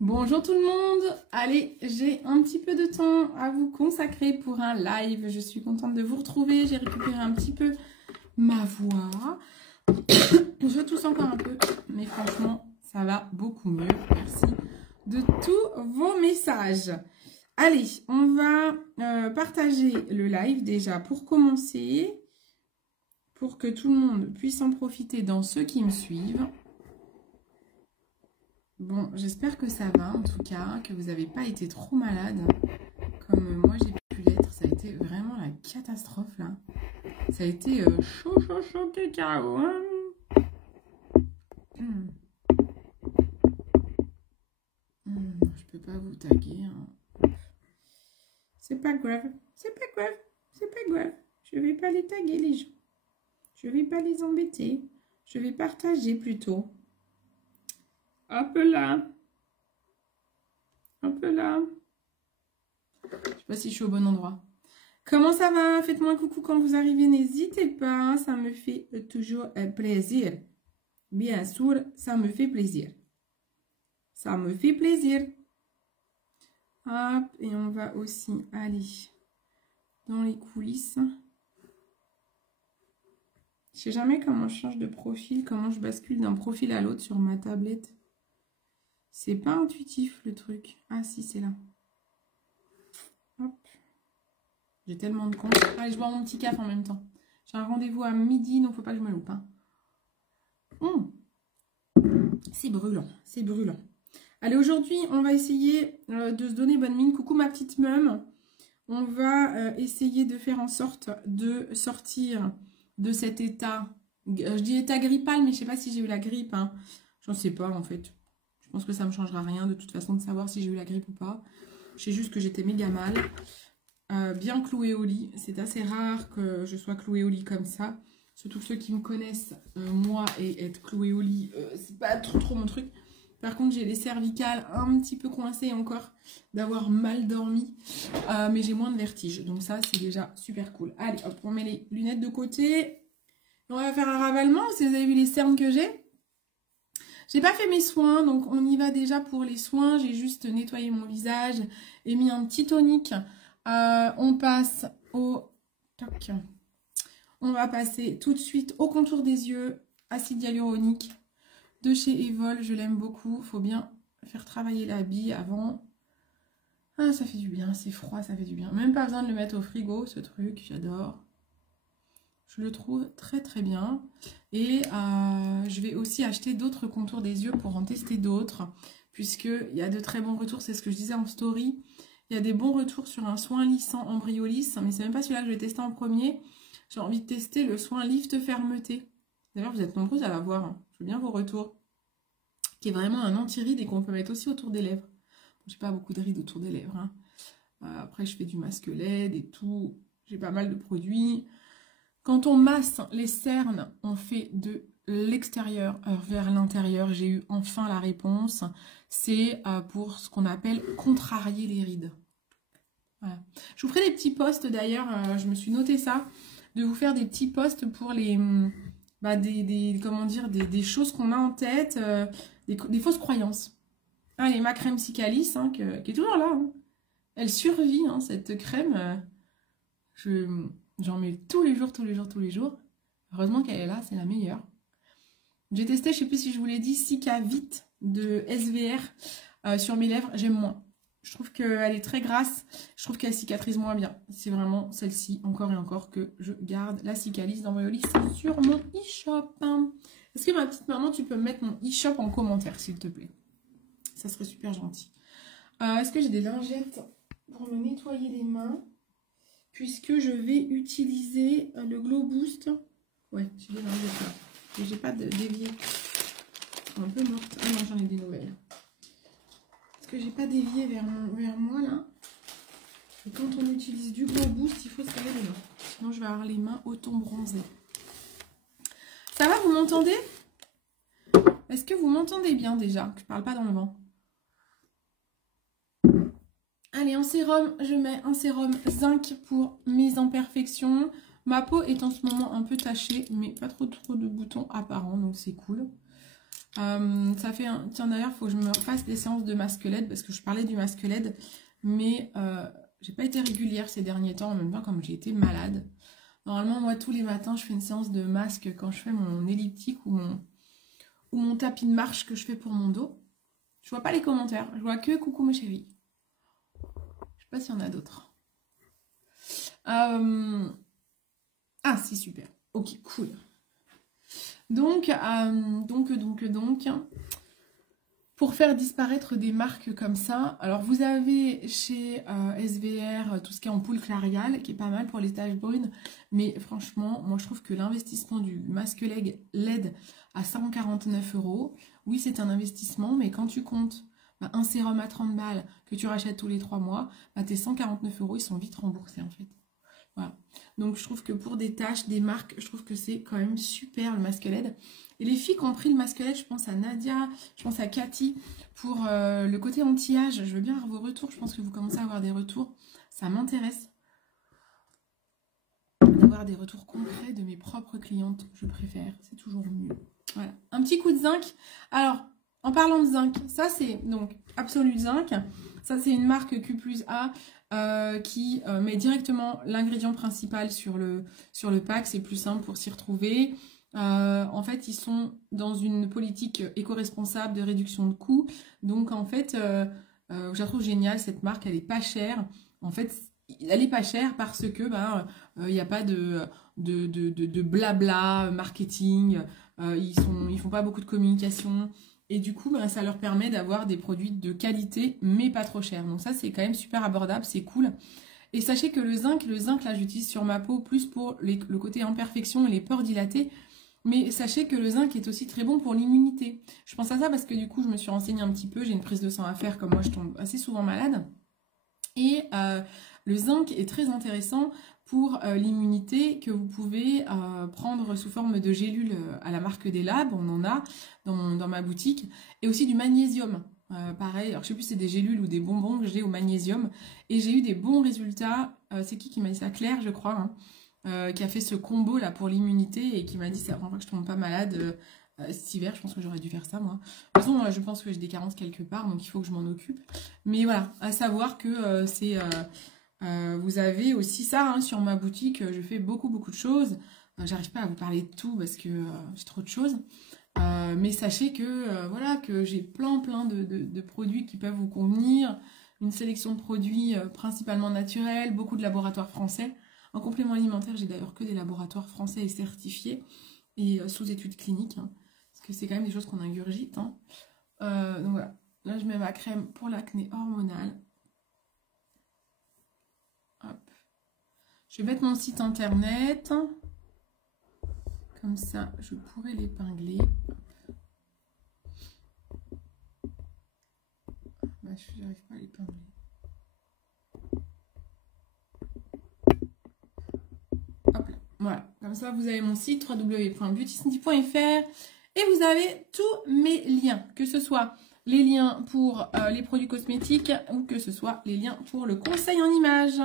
Bonjour tout le monde. Allez, j'ai un petit peu de temps à vous consacrer pour un live. Je suis contente de vous retrouver. J'ai récupéré un petit peu ma voix. Je tousse encore un peu, mais franchement, ça va beaucoup mieux. Merci de tous vos messages. Allez, on va partager le live déjà pour commencer, pour que tout le monde puisse en profiter dans ceux qui me suivent. Bon, j'espère que ça va en tout cas, que vous n'avez pas été trop malade comme moi j'ai pu l'être. Ça a été vraiment la catastrophe là. Ça a été chaud, cacao. Hein. Je peux pas vous taguer. Hein. C'est pas grave, c'est pas grave, c'est pas grave. Je vais pas les taguer les gens. Je vais pas les embêter. Je vais partager plutôt. Hop là. Hop là. Je sais pas si je suis au bon endroit. Comment ça va? Faites-moi un coucou quand vous arrivez, n'hésitez pas. Ça me fait toujours plaisir. Bien sûr, ça me fait plaisir. Ça me fait plaisir. Hop, et on va aussi aller dans les coulisses. Je sais jamais comment je change de profil, comment je bascule d'un profil à l'autre sur ma tablette. C'est pas intuitif le truc. Ah si, c'est là. Hop. J'ai tellement de comptes. Allez, je bois mon petit café en même temps. J'ai un rendez-vous à midi, donc faut pas que je me loupe. Hein. C'est brûlant, c'est brûlant. Allez, aujourd'hui, on va essayer de se donner bonne mine. Coucou ma petite meum. On va essayer de faire en sorte de sortir de cet état. Je dis état grippal, mais je sais pas si j'ai eu la grippe. Hein. J'en sais pas en fait. Je pense que ça me changera rien de toute façon de savoir si j'ai eu la grippe ou pas. Je sais juste que j'étais méga mal. Bien clouée au lit. C'est assez rare que je sois clouée au lit comme ça. Surtout ceux qui me connaissent, moi, et être clouée au lit, c'est pas trop mon truc. Par contre, j'ai les cervicales un petit peu coincées encore d'avoir mal dormi. Mais j'ai moins de vertige. Donc ça, c'est déjà super cool. Allez, hop, on met les lunettes de côté. On va faire un ravalement. Si vous avez vu les cernes que j'ai. J'ai pas fait mes soins, donc on y va déjà pour les soins. J'ai juste nettoyé mon visage et mis un petit tonique. On passe au... Toc. On va passer tout de suite au contour des yeux. Acide hyaluronique de chez Evol. Je l'aime beaucoup. Il faut bien faire travailler la bille avant. Ah, ça fait du bien. C'est froid, ça fait du bien. Même pas besoin de le mettre au frigo, ce truc. J'adore. Je le trouve très très bien. Et je vais aussi acheter d'autres contours des yeux pour en tester d'autres. Puisqu'il y a de très bons retours. C'est ce que je disais en story. Il y a des bons retours sur un soin lissant Embryolis. Mais c'est même pas celui-là que je vais tester en premier. J'ai envie de tester le soin Lift Fermeté. D'ailleurs, vous êtes nombreux à l'avoir. Hein. Je veux bien vos retours. Qui est vraiment un anti-ride et qu'on peut mettre aussi autour des lèvres. J'ai pas beaucoup de rides autour des lèvres. Hein. Après, je fais du masque LED et tout. J'ai pas mal de produits. Quand on masse les cernes, on fait de l'extérieur vers l'intérieur. J'ai eu enfin la réponse. C'est pour ce qu'on appelle contrarier les rides. Voilà. Je vous ferai des petits posts d'ailleurs. Je me suis noté ça. De vous faire des petits posts pour les comment dire, des choses qu'on a en tête, des fausses croyances. Allez, ma crème Cicalis, hein, qui est toujours là. Hein. Elle survit, hein, cette crème. J'en mets tous les jours. Heureusement qu'elle est là, c'est la meilleure. J'ai testé, je sais plus si je vous l'ai dit, Cicavit de SVR sur mes lèvres. J'aime moins. Je trouve qu'elle est très grasse. Je trouve qu'elle cicatrise moins bien. C'est vraiment celle-ci, encore et encore, que je garde. La Cicalis d'Embryolis sur mon e-shop. Est-ce que ma petite maman, tu peux mettre mon e-shop en commentaire, s'il te plaît? Ça serait super gentil. Est-ce que j'ai des lingettes pour me nettoyer les mains? Puisque je vais utiliser le Glow Boost. Ouais, j'ai des lingettes là. Et j'ai pas d'évier. Un peu morte. Ah non, j'en ai des nouvelles. Que j'ai pas dévié vers moi là. Et quand on utilise du Glow Boost, il faut se laver les mains. Sinon, je vais avoir les mains au ton bronzé. Ça va, vous m'entendez? Est-ce que vous m'entendez bien déjà? Je parle pas dans le vent. Allez, en sérum, je mets un sérum zinc pour mes imperfections. Ma peau est en ce moment un peu tachée, mais pas trop de boutons apparents, donc c'est cool. Ça fait un... Tiens, d'ailleurs, il faut que je me refasse des séances de masque LED parce que je parlais du masque LED, mais j'ai pas été régulière ces derniers temps, en même temps comme j'ai été malade. Normalement, moi, tous les matins, je fais une séance de masque quand je fais mon elliptique ou mon tapis de marche que je fais pour mon dos. Je vois pas les commentaires, je vois que coucou ma chérie. Je sais pas s'il y en a d'autres. Ah, c'est super. Ok, cool. Donc, pour faire disparaître des marques comme ça, alors vous avez chez SVR tout ce qui est ampoule Clarial, qui est pas mal pour les taches brunes, mais franchement, moi je trouve que l'investissement du masque LED à 149 €, oui c'est un investissement, mais quand tu comptes un sérum à 30 balles que tu rachètes tous les 3 mois, tes 149 € ils sont vite remboursés en fait. Voilà. Donc je trouve que pour des tâches, des marques, je trouve que c'est quand même super le masque LED. Et les filles qui ont pris le masque LED, je pense à Nadia, je pense à Cathy, pour le côté anti-âge. Je veux bien avoir vos retours, je pense que vous commencez à avoir des retours. Ça m'intéresse d'avoir des retours concrets de mes propres clientes, je préfère, c'est toujours mieux. Voilà. Un petit coup de zinc. Alors, en parlant de zinc, ça c'est donc Absolu Zinc. Ça c'est une marque Q+A. Qui met directement l'ingrédient principal sur le pack, c'est plus simple pour s'y retrouver. En fait, ils sont dans une politique éco-responsable de réduction de coûts. Donc, en fait, je la trouve géniale, cette marque, elle est pas chère. En fait, elle est pas chère parce que il n'y a pas de blabla marketing. Ils font pas beaucoup de communication. Et du coup, ça leur permet d'avoir des produits de qualité, mais pas trop chers. Donc ça, c'est quand même super abordable, c'est cool. Et sachez que le zinc là, j'utilise sur ma peau plus pour le côté imperfection et les pores dilatés. Mais sachez que le zinc est aussi très bon pour l'immunité. Je pense à ça parce que du coup, je me suis renseignée un petit peu. J'ai une prise de sang à faire, comme moi, je tombe assez souvent malade. Et le zinc est très intéressant pour l'immunité que vous pouvez prendre sous forme de gélules à la marque des Labs, on en a dans ma boutique, et aussi du magnésium. Pareil, alors je sais plus si c'est des gélules ou des bonbons que j'ai au magnésium, et j'ai eu des bons résultats. C'est qui m'a dit ça? Claire, je crois, hein, qui a fait ce combo là pour l'immunité et qui m'a dit c'est la première fois que je tombe pas malade cet hiver. Je pense que j'aurais dû faire ça moi. De toute façon, je pense que j'ai des carences quelque part, donc il faut que je m'en occupe. Mais voilà, à savoir que c'est... vous avez aussi ça hein, sur ma boutique, je fais beaucoup de choses. J'arrive pas à vous parler de tout parce que j'ai trop de choses. Mais sachez que voilà que j'ai plein de produits qui peuvent vous convenir. Une sélection de produits principalement naturels, beaucoup de laboratoires français. En complément alimentaire, j'ai d'ailleurs que des laboratoires français et certifiés et sous études cliniques. Hein, parce que c'est quand même des choses qu'on ingurgite. Hein. Donc voilà, là je mets ma crème pour l'acné hormonale. Hop. Je vais mettre mon site internet. Comme ça, je pourrais l'épingler. Je n'arrive pas à l'épingler. Hop là. Voilà. Comme ça, vous avez mon site www.beautycindy.fr et vous avez tous mes liens. Que ce soit les liens pour les produits cosmétiques ou que ce soit les liens pour le conseil en images.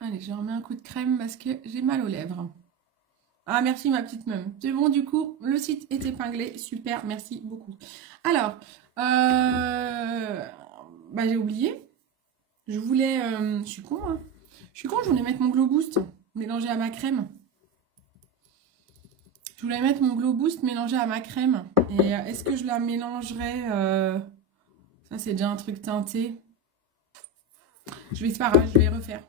Allez, je remets un coup de crème parce que j'ai mal aux lèvres. Ah, merci ma petite meuf. C'est bon, du coup, le site est épinglé. Super, merci beaucoup. Alors, j'ai oublié. Je voulais... je suis con, hein. Je suis con, je voulais mettre mon Glow Boost mélangé à ma crème. Je voulais mettre mon Glow Boost mélangé à ma crème. Et est-ce que je la mélangerais... Ça, c'est déjà un truc teinté. C'est pas grave, je vais refaire.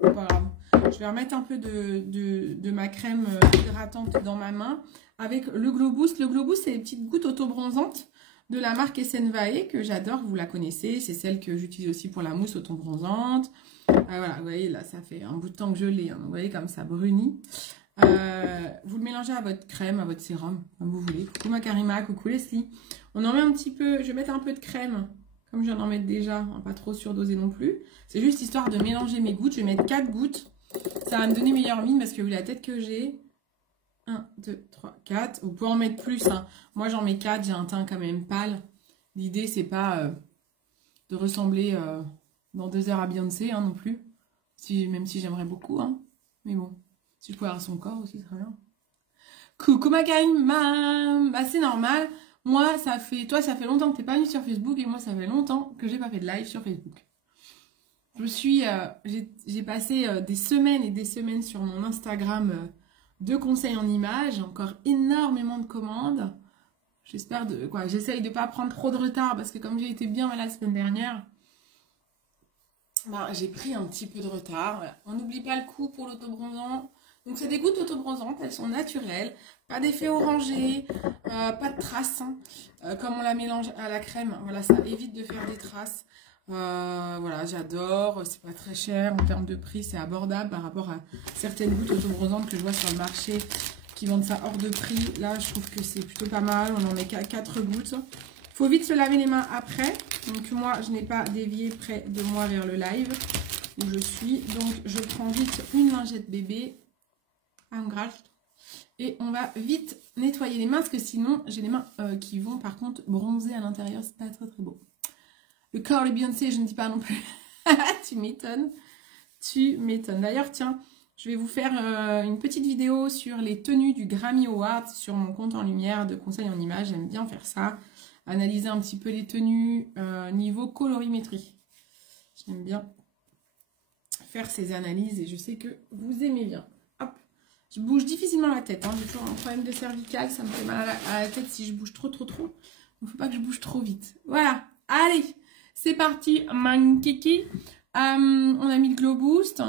Pas grave. Je vais remettre un peu de ma crème hydratante dans ma main avec le Glow Boost. Le Glow Boost, c'est les petites gouttes auto-bronzantes de la marque Essenvae que j'adore. Vous la connaissez. C'est celle que j'utilise aussi pour la mousse auto-bronzante. Voilà, vous voyez, là, ça fait un bout de temps que je l'ai. Hein, vous voyez, comme ça brunit. Vous le mélangez à votre crème, à votre sérum, comme vous voulez. Coucou Macarima, coucou Leslie. On en met un petit peu. Je vais mettre un peu de crème. Comme je viens d'en mettre déjà, hein, pas trop surdosé non plus. C'est juste histoire de mélanger mes gouttes. Je vais mettre 4 gouttes. Ça va me donner meilleure mine parce que vu la tête que j'ai. 1, 2, 3, 4. Vous pouvez en mettre plus. Hein. Moi, j'en mets 4. J'ai un teint quand même pâle. L'idée, c'est pas de ressembler dans 2 heures à Beyoncé hein, non plus. Même si j'aimerais beaucoup. Hein. Mais bon, si je pouvais avoir son corps aussi, très bien. Coucou ma Karima. Bah c'est normal. Moi, toi, ça fait longtemps que t'es pas venue sur Facebook et moi, ça fait longtemps que j'ai pas fait de live sur Facebook. J'ai passé des semaines et des semaines sur mon Instagram de conseils en images, encore énormément de commandes. J'essaye de pas prendre trop de retard parce que comme j'ai été bien malade la semaine dernière, bah, j'ai pris un petit peu de retard. Voilà. On n'oublie pas le coup pour l'autobronzant. Donc c'est des gouttes autobronzantes, elles sont naturelles, pas d'effet orangé, pas de traces, hein. Comme on la mélange à la crème, voilà, ça évite de faire des traces. Voilà, j'adore, c'est pas très cher en termes de prix, c'est abordable par rapport à certaines gouttes autobronzantes que je vois sur le marché qui vendent ça hors de prix. Là, je trouve que c'est plutôt pas mal, on en met qu'à 4 gouttes. Faut vite se laver les mains après, donc moi, je n'ai pas dévié près de moi vers le live où je suis, donc je prends vite une lingette bébé. Et on va vite nettoyer les mains parce que sinon j'ai les mains qui vont par contre bronzer à l'intérieur, c'est pas très très beau. Le corps de Beyoncé, je ne dis pas non plus. Tu m'étonnes. Tu m'étonnes. D'ailleurs, tiens, je vais vous faire une petite vidéo sur les tenues du Grammy Awards sur mon compte en lumière de conseils en images. J'aime bien faire ça. Analyser un petit peu les tenues niveau colorimétrie. J'aime bien faire ces analyses et je sais que vous aimez bien. Je bouge difficilement la tête, hein. J'ai toujours un problème de cervical, ça me fait mal à la tête si je bouge trop. Il ne faut pas que je bouge trop vite. Voilà, allez, c'est parti, mon kiki. On a mis le Glow Boost.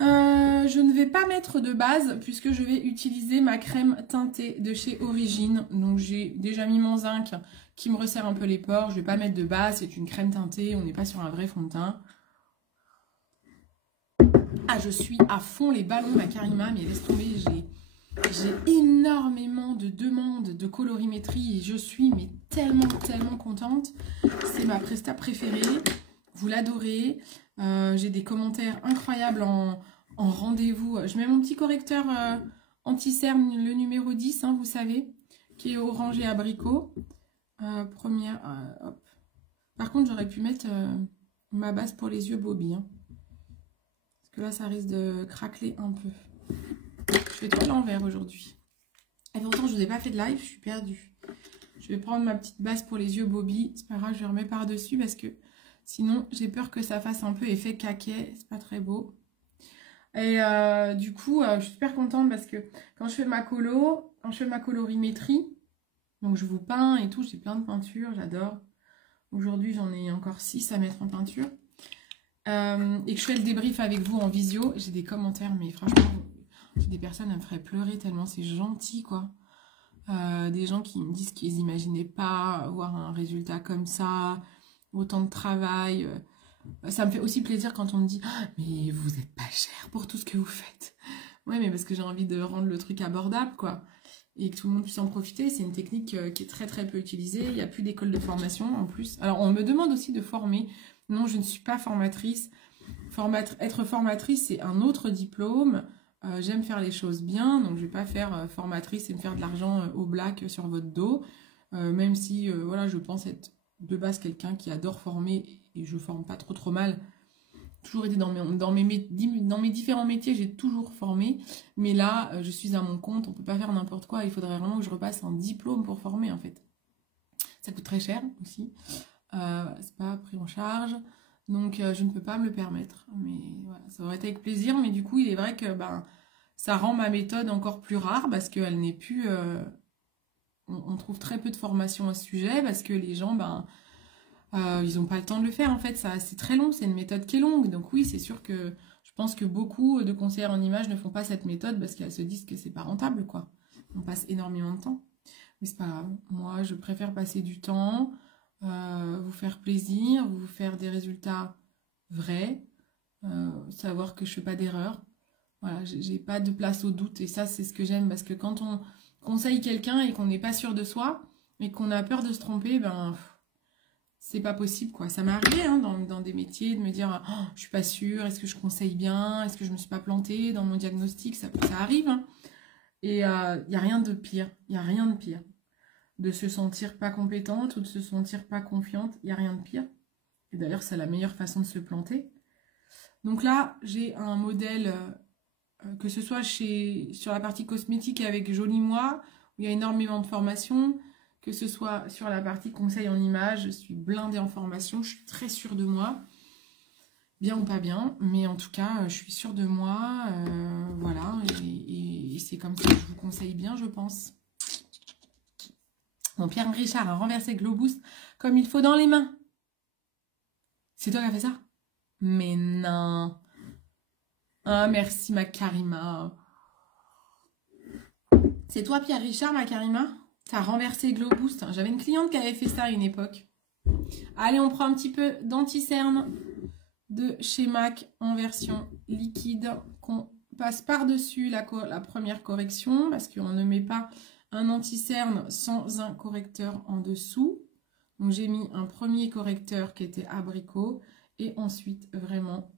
Je ne vais pas mettre de base puisque je vais utiliser ma crème teintée de chez Origine. Donc j'ai déjà mis mon zinc qui me resserre un peu les pores. Je ne vais pas mettre de base, c'est une crème teintée, on n'est pas sur un vrai fond de teint. Ah, je suis à fond les ballons, ma Karima, mais laisse tomber, j'ai énormément de demandes de colorimétrie et je suis mais tellement contente. C'est ma presta préférée, vous l'adorez. J'ai des commentaires incroyables en rendez-vous. Je mets mon petit correcteur anti-cerne, le numéro 10, hein, vous savez, qui est orange et abricot. Hop. Par contre, j'aurais pu mettre ma base pour les yeux Bobby, hein. Que là, ça risque de craqueler un peu. Je fais tout à l'envers aujourd'hui. Et pourtant, je ne vous ai pas fait de live, je suis perdue. Je vais prendre ma petite base pour les yeux Bobby. C'est pas grave, je vais remettre par-dessus parce que sinon, j'ai peur que ça fasse un peu effet caquet. C'est pas très beau. Et du coup, je suis super contente parce que quand je fais ma colorimétrie, donc je vous peins et tout, j'ai plein de peintures, j'adore. Aujourd'hui, j'en ai encore 6 à mettre en peinture. Et que je fais le débrief avec vous en visio, j'ai des commentaires, mais franchement, j'ai des personnes, elles me feraient pleurer tellement c'est gentil, quoi. Des gens qui me disent qu'ils n'imaginaient pas avoir un résultat comme ça, autant de travail. Ça me fait aussi plaisir quand on me dit ah, mais vous n'êtes pas cher pour tout ce que vous faites. Ouais, mais parce que j'ai envie de rendre le truc abordable, quoi. Et que tout le monde puisse en profiter. C'est une technique qui est très peu utilisée. Il n'y a plus d'école de formation en plus. Alors, on me demande aussi de former. Non, je ne suis pas formatrice. Être formatrice, c'est un autre diplôme. J'aime faire les choses bien, donc je ne vais pas faire formatrice et me faire de l'argent au black sur votre dos. Même si, voilà, je pense être de base quelqu'un qui adore former et je ne forme pas trop mal. Toujours été dans mes différents métiers, j'ai toujours formé. Mais là, je suis à mon compte, on ne peut pas faire n'importe quoi. Il faudrait vraiment que je repasse un diplôme pour former, en fait. Ça coûte très cher aussi. C'est pas pris en charge, donc je ne peux pas me le permettre, mais voilà, ça aurait été avec plaisir, mais du coup il est vrai que ça rend ma méthode encore plus rare parce qu'elle n'est plus on trouve très peu de formation à ce sujet parce que les gens ils n'ont pas le temps de le faire en fait, ça c'est très long, c'est une méthode qui est longue, donc oui c'est sûr que je pense que beaucoup de conseillères en images ne font pas cette méthode parce qu'elles se disent que c'est pas rentable, quoi. On passe énormément de temps, mais c'est pas grave, moi je préfère passer du temps, vous faire plaisir, vous faire des résultats vrais, savoir que je fais pas d'erreur. Voilà, j'ai pas de place au doute et ça c'est ce que j'aime parce que quand on conseille quelqu'un et qu'on n'est pas sûr de soi et qu'on a peur de se tromper, c'est pas possible, quoi. Ça m'est arrivé hein, dans des métiers de me dire oh, je suis pas sûre, est-ce que je conseille bien, est-ce que je me suis pas plantée dans mon diagnostic, ça arrive hein. Et y a rien de pire, il y a rien de pire. De se sentir pas compétente ou de se sentir pas confiante, il n'y a rien de pire. Et d'ailleurs, c'est la meilleure façon de se planter. Donc là, j'ai un modèle que ce soit sur la partie cosmétique avec Joli Moi, où il y a énormément de formations, que ce soit sur la partie conseil en images, je suis blindée en formation, je suis très sûre de moi. Bien ou pas bien, mais en tout cas, je suis sûre de moi, voilà, et c'est comme ça que je vous conseille bien, je pense. Mon Pierre Richard a renversé Globoost comme il faut dans les mains. C'est toi qui as fait ça? Mais non. Ah, merci ma Karima. C'est toi Pierre Richard, ma Karima? T'as renversé Globoost. J'avais une cliente qui avait fait ça à une époque. Allez, on prend un petit peu d'anti-cerne de chez MAC en version liquide qu'on passe par-dessus la première correction parce qu'on ne met pas un anti-cerne sans un correcteur en dessous. Donc j'ai mis un premier correcteur qui était abricot et ensuite vraiment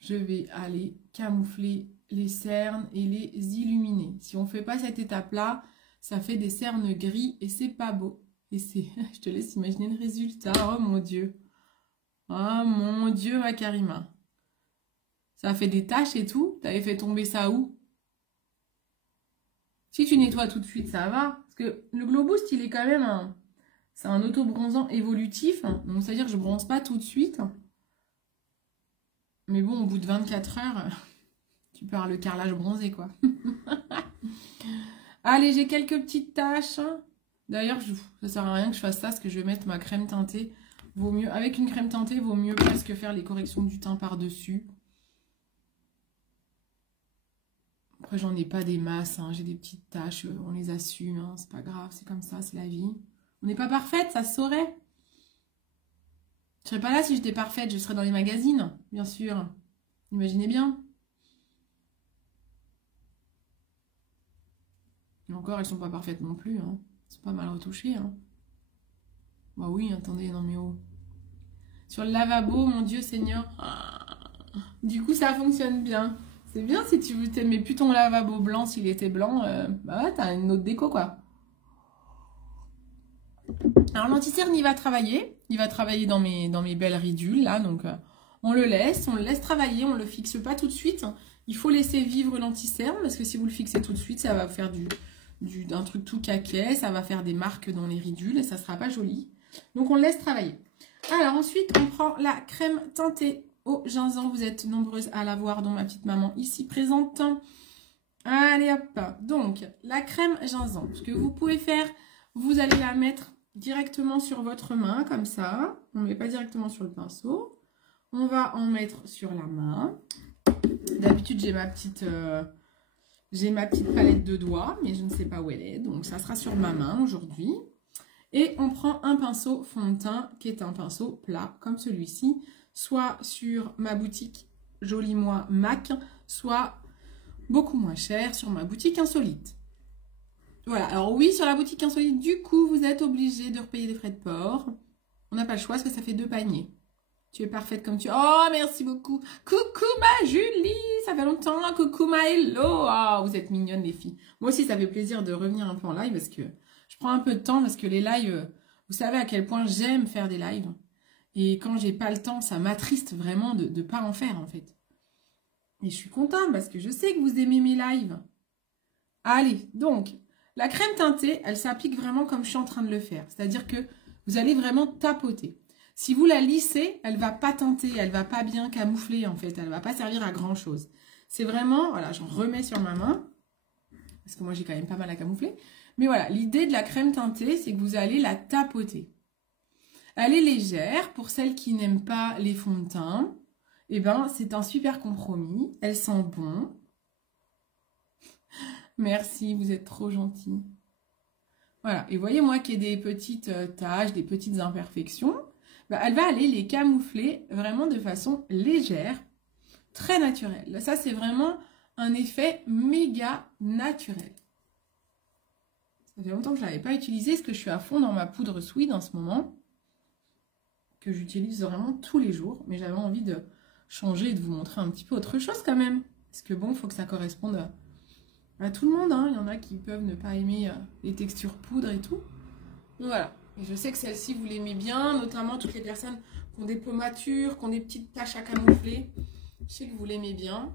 je vais aller camoufler les cernes et les illuminer. Si on ne fait pas cette étape-là, ça fait des cernes gris et c'est pas beau. Et c'est, je te laisse imaginer le résultat. Oh mon Dieu. Oh mon Dieu, ma Karima. Ça fait des taches et tout. T'avais fait tomber ça où? Si tu nettoies tout de suite, ça va. Parce que le Globoost, il est quand même c'est un auto-bronzant évolutif. Donc, c'est-à-dire que je bronze pas tout de suite. Mais bon, au bout de 24 heures, tu peux avoir le carrelage bronzé, quoi. Allez, j'ai quelques petites taches. D'ailleurs, ça sert à rien que je fasse ça, parce que je vais mettre ma crème teintée. Vaut mieux, avec une crème teintée, vaut mieux presque faire les corrections du teint par-dessus. Après, j'en ai pas des masses, hein. J'ai des petites taches, on les assume, hein. C'est pas grave, c'est comme ça, c'est la vie. On n'est pas parfaite, ça se saurait. Je serais pas là si j'étais parfaite, je serais dans les magazines, bien sûr. Imaginez bien. Et encore, elles sont pas parfaites non plus, hein. Elles sont pas mal retouchées, hein. Bah oui, attendez, non mais oh. Sur le lavabo, mon Dieu Seigneur. Du coup, ça fonctionne bien. C'est bien si tu t'aimais plus ton lavabo blanc, s'il était blanc, bah ouais, t'as une autre déco, quoi. Alors, l'anti-cerne, il va travailler. Il va travailler dans mes belles ridules, là. Donc, on le laisse travailler. On le fixe pas tout de suite. Il faut laisser vivre l'anti-cerne, parce que si vous le fixez tout de suite, ça va faire d'un truc tout caquet. Ça va faire des marques dans les ridules et ça sera pas joli. Donc, on le laisse travailler. Alors, ensuite, on prend la crème teintée au gingembre. Vous êtes nombreuses à la voir, dont ma petite maman ici présente. Allez, hop. Donc, la crème gingembre. Ce que vous pouvez faire, vous allez la mettre directement sur votre main, comme ça. On ne met pas directement sur le pinceau. On va en mettre sur la main. D'habitude, j'ai ma petite palette de doigts, mais je ne sais pas où elle est. Donc, ça sera sur ma main aujourd'hui. Et on prend un pinceau fond de teint, qui est un pinceau plat, comme celui-ci. Soit sur ma boutique Joli Moi MAC, soit beaucoup moins cher sur ma boutique Insolite. Voilà, alors oui, sur la boutique Insolite, du coup, vous êtes obligé de repayer les frais de port. On n'a pas le choix parce que ça fait 2 paniers. Tu es parfaite comme tu es. Oh, merci beaucoup. Coucou ma Julie, ça fait longtemps. Coucou ma Hello. Oh, vous êtes mignonnes les filles. Moi aussi, ça fait plaisir de revenir un peu en live parce que je prends un peu de temps parce que les lives, vous savez à quel point j'aime faire des lives. Et quand j'ai pas le temps, ça m'attriste vraiment de ne pas en faire en fait. Et je suis contente parce que je sais que vous aimez mes lives. Allez, donc... La crème teintée, elle s'applique vraiment comme je suis en train de le faire. C'est-à-dire que vous allez vraiment tapoter. Si vous la lissez, elle ne va pas teinter, elle ne va pas bien camoufler en fait. Elle ne va pas servir à grand-chose. C'est vraiment, voilà, j'en remets sur ma main. Parce que moi, j'ai quand même pas mal à camoufler. Mais voilà, l'idée de la crème teintée, c'est que vous allez la tapoter. Elle est légère. Pour celles qui n'aiment pas les fonds de teint, eh ben, c'est un super compromis. Elle sent bon. Merci, vous êtes trop gentils. Voilà, et voyez moi qu'il y a des petites taches, des petites imperfections. Bah, elle va aller les camoufler vraiment de façon légère, très naturelle. Ça, c'est vraiment un effet méga naturel. Ça fait longtemps que je ne l'avais pas utilisé, parce que je suis à fond dans ma poudre Swede en ce moment, que j'utilise vraiment tous les jours. Mais j'avais envie de changer et de vous montrer un petit peu autre chose quand même. Parce que bon, il faut que ça corresponde à tout le monde, hein. Il y en a qui peuvent ne pas aimer les textures poudre et tout. Donc voilà. Et je sais que celle-ci, vous l'aimez bien, notamment toutes les personnes qui ont des pommatures, qui ont des petites taches à camoufler. Je sais que vous l'aimez bien.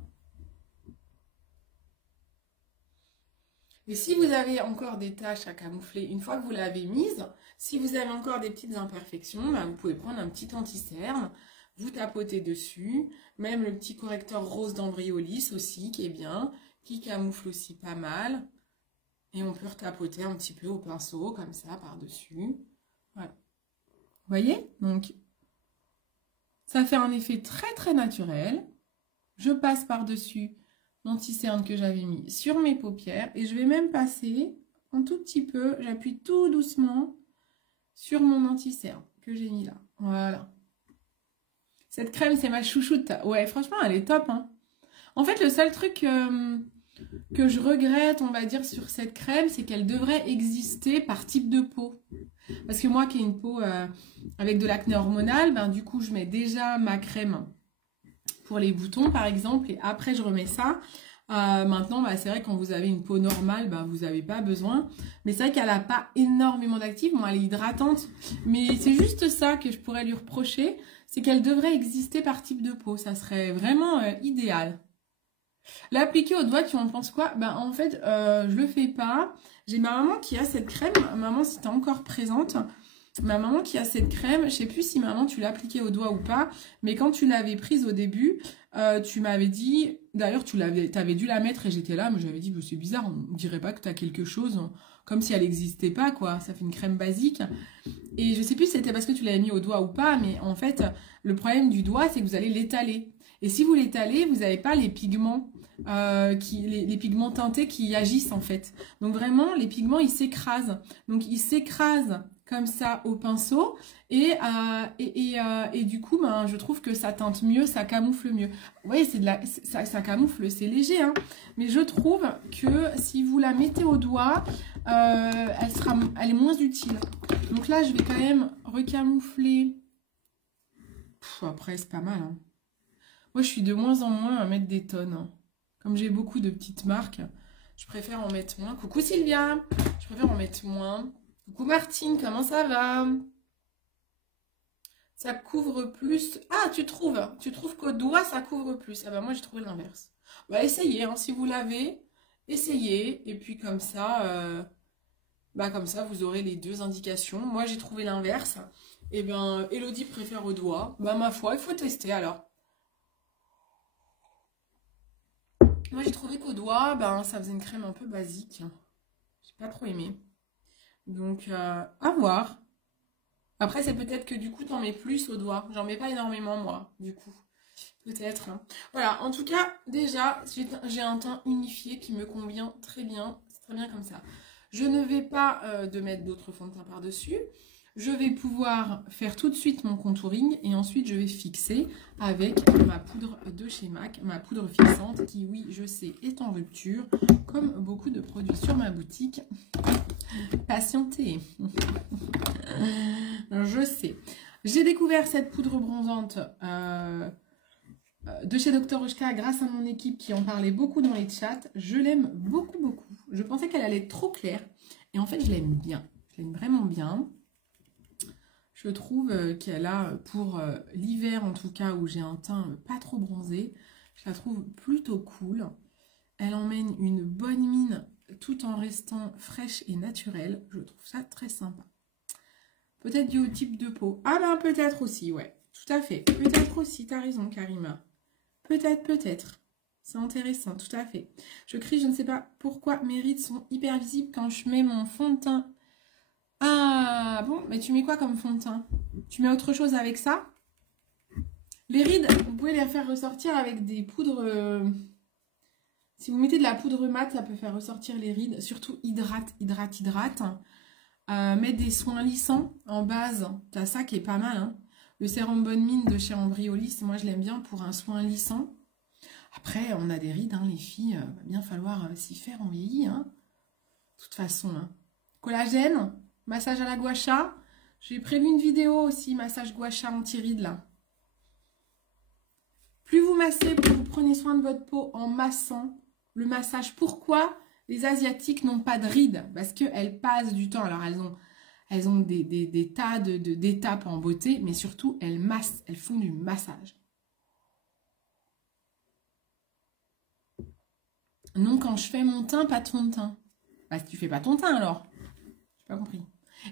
Et si vous avez encore des taches à camoufler, une fois que vous l'avez mise, si vous avez encore des petites imperfections, bah, vous pouvez prendre un petit anti-cerne, vous tapotez dessus, même le petit correcteur rose d'Ambryolis aussi, qui est bien, qui camoufle aussi pas mal. Et on peut retapoter un petit peu au pinceau, comme ça, par-dessus. Voilà. Vous voyez? Donc, ça fait un effet très très naturel. Je passe par-dessus l'anti-cerne que j'avais mis sur mes paupières. Et je vais même passer un tout petit peu, j'appuie tout doucement sur mon anti-cerne que j'ai mis là. Voilà. Cette crème, c'est ma chouchoute. Ouais, franchement, elle est top. Hein. En fait, le seul truc que je regrette, on va dire, sur cette crème, c'est qu'elle devrait exister par type de peau. Parce que moi qui ai une peau avec de l'acné hormonal, ben, du coup, je mets déjà ma crème pour les boutons, par exemple, et après, je remets ça. Maintenant, bah, c'est vrai, quand vous avez une peau normale, bah, vous n'avez pas besoin. Mais c'est vrai qu'elle n'a pas énormément d'actifs. Bon, elle est hydratante. Mais c'est juste ça que je pourrais lui reprocher. C'est qu'elle devrait exister par type de peau. Ça serait vraiment idéal. L'appliquer au doigt, tu en penses quoi? Ben, en fait, je le fais pas. J'ai ma maman qui a cette crème. Maman, si tu es encore présente, ma maman qui a cette crème, je sais plus si maman tu l'as appliquée au doigt ou pas, mais quand tu l'avais prise au début, tu m'avais dit, d'ailleurs tu avais dû la mettre et j'étais là, mais j'avais dit, c'est bizarre, on dirait pas que tu as quelque chose, comme si elle n'existait pas, quoi. Ça fait une crème basique. Et je sais plus si c'était parce que tu l'avais mis au doigt ou pas, mais en fait, le problème du doigt, c'est que vous allez l'étaler. Et si vous l'étalez, vous n'avez pas les pigments, les pigments teintés qui agissent en fait. Donc vraiment, les pigments, ils s'écrasent. Donc ils s'écrasent comme ça au pinceau et du coup, ben, je trouve que ça teinte mieux, ça camoufle mieux. Vous voyez, ça camoufle, c'est léger, hein. Mais je trouve que si vous la mettez au doigt, elle est moins utile. Donc là, je vais quand même recamoufler. Après, c'est pas mal, hein. Moi, je suis de moins en moins à mettre des tonnes, hein. Comme j'ai beaucoup de petites marques, je préfère en mettre moins. Coucou Sylvia, je préfère en mettre moins. Coucou Martine, comment ça va? Ça couvre plus. Ah, tu trouves qu'au doigt, ça couvre plus. Ah bah moi, j'ai trouvé l'inverse. Bah essayez, hein, si vous l'avez, essayez. Et puis comme ça, vous aurez les deux indications. Moi, j'ai trouvé l'inverse. Et bien, Elodie préfère au doigt. Bah ma foi, il faut tester alors. Moi, j'ai trouvé qu'au doigt, ben, ça faisait une crème un peu basique. J'ai pas trop aimé. Donc, à voir. Après, c'est peut-être que du coup, t'en mets plus au doigt. J'en mets pas énormément, moi, du coup. Peut-être. Voilà, en tout cas, déjà, j'ai un teint unifié qui me convient très bien. C'est très bien comme ça. Je ne vais pas de mettre d'autres fonds de teint par-dessus. Je vais pouvoir faire tout de suite mon contouring et ensuite je vais fixer avec ma poudre de chez MAC, ma poudre fixante qui, oui, je sais, est en rupture, comme beaucoup de produits sur ma boutique. Patientez. Je sais. J'ai découvert cette poudre bronzante de chez Dr. Oshka grâce à mon équipe qui en parlait beaucoup dans les chats. Je l'aime beaucoup, beaucoup. Je pensais qu'elle allait être trop claire et en fait, je l'aime bien. Je l'aime vraiment bien. Je trouve qu'elle a, pour l'hiver en tout cas, où j'ai un teint pas trop bronzé, je la trouve plutôt cool. Elle emmène une bonne mine tout en restant fraîche et naturelle. Je trouve ça très sympa. Peut-être dû au type de peau. Ah ben peut-être aussi, ouais. Tout à fait. Peut-être aussi, t'as raison Karima. Peut-être, peut-être. C'est intéressant, tout à fait. Je crie, je ne sais pas pourquoi mes rides sont hyper visibles quand je mets mon fond de teint. Ah bon, mais tu mets quoi comme fond de teint? Tu mets autre chose avec ça? Les rides, vous pouvez les faire ressortir avec des poudres. Si vous mettez de la poudre mat, ça peut faire ressortir les rides. Surtout hydrate. Mettre des soins lissants en base. T'as ça qui est pas mal, hein. Le sérum Bonne Mine de chez Ambryolis, moi je l'aime bien pour un soin lissant. Après, on a des rides, hein, les filles. Va bien falloir s'y faire, on vieillit, hein. De toute façon, hein. Collagène. Massage à la gua sha. J'ai prévu une vidéo aussi, massage gua sha anti-rides là. Plus vous massez, plus vous prenez soin de votre peau en massant. Le massage, pourquoi les Asiatiques n'ont pas de rides? Parce qu'elles passent du temps. Alors elles ont des tas d'étapes en beauté, mais surtout elles massent, elles font du massage. Non, quand je fais mon teint, pas de fond de teint. Bah, si tu fais pas ton teint, alors. J'ai pas compris.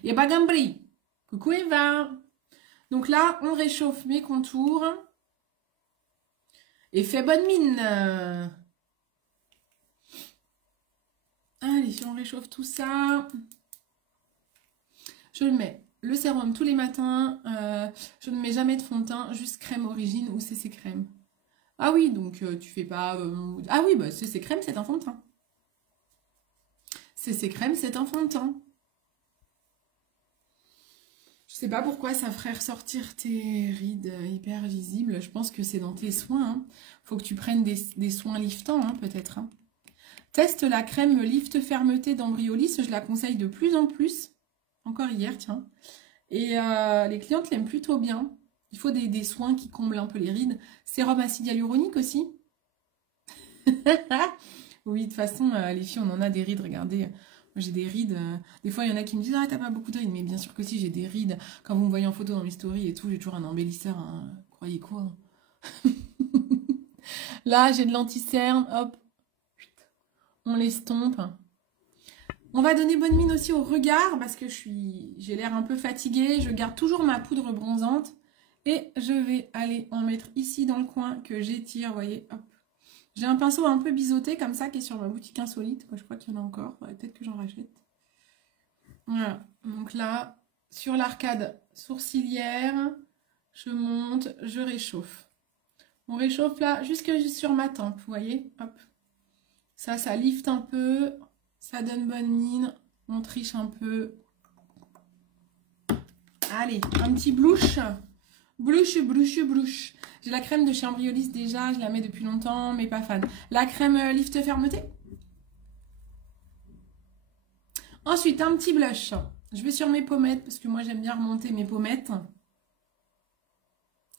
Et pas compris. Coucou Eva. Donc là, on réchauffe mes contours. Et fais bonne mine. Allez, on réchauffe tout ça. Je mets le sérum tous les matins. Je ne mets jamais de fond de teint, juste crème Origine ou CC Crème. Ah oui, donc tu fais pas... Ah oui, bah CC Crème, c'est un fond de teint. CC Crème, c'est un fond de teint. Je sais pas pourquoi ça ferait ressortir tes rides hyper visibles. Je pense que c'est dans tes soins. Hein. Faut que tu prennes des soins liftants, hein, peut-être. Hein. Teste la crème Lift Fermeté d'Embryolis. Je la conseille de plus en plus. Encore hier, tiens. Et les clientes l'aiment plutôt bien. Il faut des soins qui comblent un peu les rides. Sérum acide hyaluronique aussi. Oui, de toute façon, les filles, on en a des rides. Regardez, moi j'ai des rides. Des fois, il y en a qui me disent « Ah, t'as pas beaucoup de rides ». Mais bien sûr que si, j'ai des rides. Quand vous me voyez en photo dans mes stories et tout, j'ai toujours un embellisseur. Hein. Croyez quoi? Là, j'ai de l'anti-cerne. Hop. On l'estompe. On va donner bonne mine aussi au regard parce que j'ai l'air un peu fatiguée. Je garde toujours ma poudre bronzante. Et je vais aller en mettre ici dans le coin que j'étire. Vous voyez, hop. J'ai un pinceau un peu biseauté comme ça qui est sur ma boutique insolite. Je crois qu'il y en a encore. Peut-être que j'en rachète. Voilà. Donc là, sur l'arcade sourcilière, je monte, je réchauffe. On réchauffe là jusque sur ma tempe. Vous voyez, hop. Ça lift un peu. Ça donne bonne mine. On triche un peu. Allez, un petit blouche. Blouche, blouche, blouche. J'ai la crème de chez Embryolis déjà. Je la mets depuis longtemps, mais pas fan. La crème Lift Fermeté. Ensuite, un petit blush. Je vais sur mes pommettes parce que moi, j'aime bien remonter mes pommettes.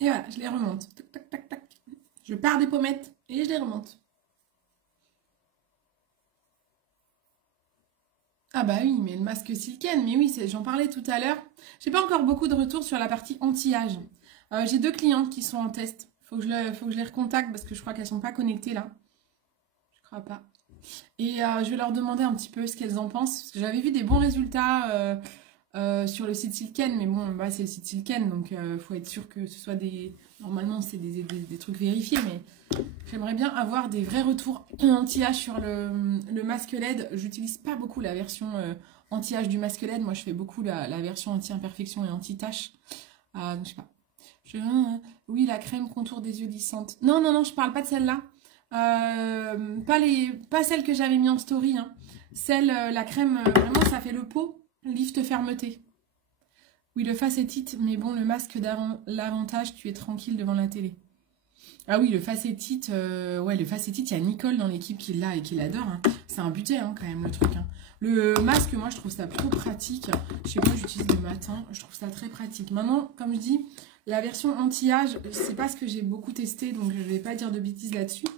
Et voilà, je les remonte. Tac, tac, tac, tac. Je pars des pommettes et je les remonte. Ah bah oui, mais le masque Silken, mais oui, j'en parlais tout à l'heure. J'ai pas encore beaucoup de retours sur la partie anti-âge. J'ai 2 clientes qui sont en test. Faut que je les recontacte parce que je crois qu'elles sont pas connectées là. Je crois pas. Et je vais leur demander un petit peu ce qu'elles en pensent. Parce que j'avais vu des bons résultats sur le site Silken, mais bon, bah, c'est le site Silken, donc faut être sûr que ce soit des... Normalement, c'est des trucs vérifiés, mais j'aimerais bien avoir des vrais retours anti-âge sur le masque LED. J'utilise pas beaucoup la version anti-âge du masque LED. Moi, je fais beaucoup la version anti-imperfection et anti-tache. Donc, je sais pas. Oui, la crème contour des yeux lissante. Non, non, non, je parle pas de celle-là. Pas celle que j'avais mis en story. Hein. Celle, la crème, vraiment, ça fait le pot. Lift Fermeté. Oui, le facétite, mais bon, le masque l'avantage, tu es tranquille devant la télé. Ah oui, le facétite, ouais, le facétite, il y a Nicole dans l'équipe qui l'a et qui l'adore. Hein. C'est un budget, hein, quand même, le truc. Hein. Le masque, moi, je trouve ça plutôt pratique. Je sais pas, j'utilise le matin. Je trouve ça très pratique. Maintenant, comme je dis, la version anti-âge, c'est pas ce que j'ai beaucoup testé, donc je vais pas dire de bêtises là-dessus.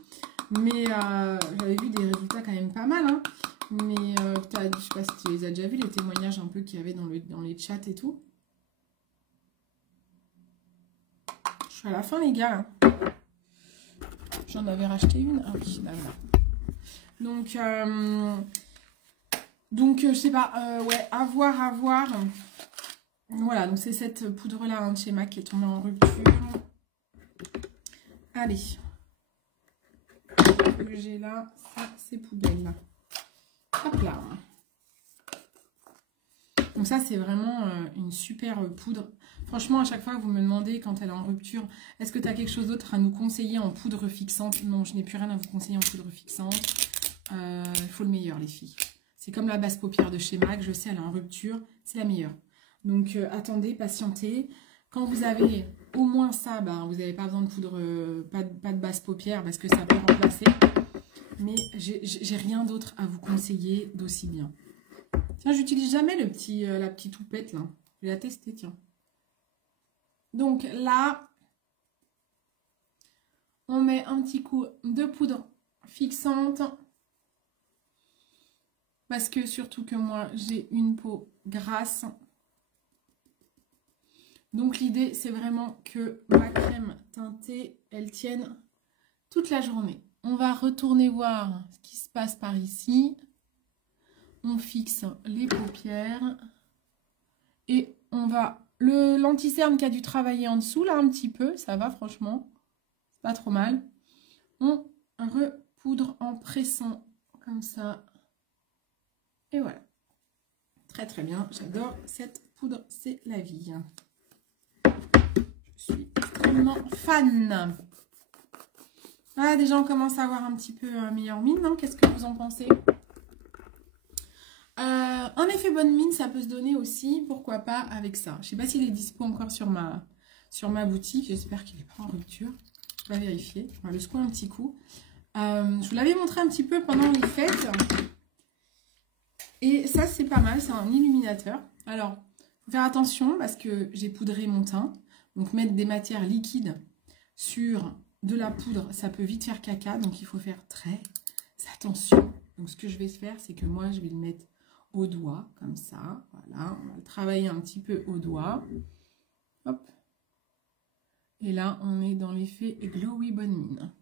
Mais j'avais vu des résultats quand même pas mal. Hein. Mais je sais pas si tu les as déjà vus, les témoignages un peu qu'il y avait dans les chats et tout. Je suis à la fin, les gars. J'en avais racheté une. Ah oui, là, voilà. Donc je sais pas. Ouais, à voir. Voilà, donc c'est cette poudre-là hein, de chez MAC qui est tombée en rupture. Allez. Ce que j'ai là, ça, c'est poubelle. Là. Hop là. Donc ça, c'est vraiment une super poudre. Franchement, à chaque fois, vous me demandez quand elle est en rupture, est-ce que tu as quelque chose d'autre à nous conseiller en poudre fixante? Non, je n'ai plus rien à vous conseiller en poudre fixante. Il faut le meilleur, les filles. C'est comme la base paupière de chez MAC. Je sais, elle est en rupture. C'est la meilleure. Donc, attendez, patientez. Quand vous avez au moins ça, bah, vous n'avez pas besoin de poudre, pas de base paupière parce que ça peut remplacer. Mais j'ai rien d'autre à vous conseiller d'aussi bien. Tiens, j'utilise jamais la petite houppette là. Je vais la tester, tiens. Donc là, on met un petit coup de poudre fixante. Parce que surtout que moi, j'ai une peau grasse. Donc l'idée, c'est vraiment que ma crème teintée, elle tienne toute la journée. On va retourner voir ce qui se passe par ici. On fixe les paupières. Et on va... L'anti-cerne qui a dû travailler en dessous, là, un petit peu. Ça va, franchement. C'est pas trop mal. On repoudre en pressant comme ça. Et voilà. Très, très bien. J'adore cette poudre. C'est la vie. Je suis extrêmement fan. Ah, déjà, on commence à avoir un petit peu meilleure mine, non? Qu'est-ce que vous en pensez? Un effet bonne mine, ça peut se donner aussi, pourquoi pas, avec ça. Je sais pas s'il est dispo encore sur ma boutique. J'espère qu'il n'est pas en rupture. Je vais vérifier. On va le secouer un petit coup. Je vous l'avais montré un petit peu pendant les fêtes. Et ça, c'est pas mal. C'est un illuminateur. Alors, il faut faire attention parce que j'ai poudré mon teint. Donc, mettre des matières liquides sur de la poudre, ça peut vite faire caca. Donc, il faut faire très attention. Donc, ce que je vais faire, c'est que moi, je vais le mettre au doigt, comme ça. Voilà, on va le travailler un petit peu au doigt. Hop. Et là, on est dans l'effet Glowy Bonne Mine.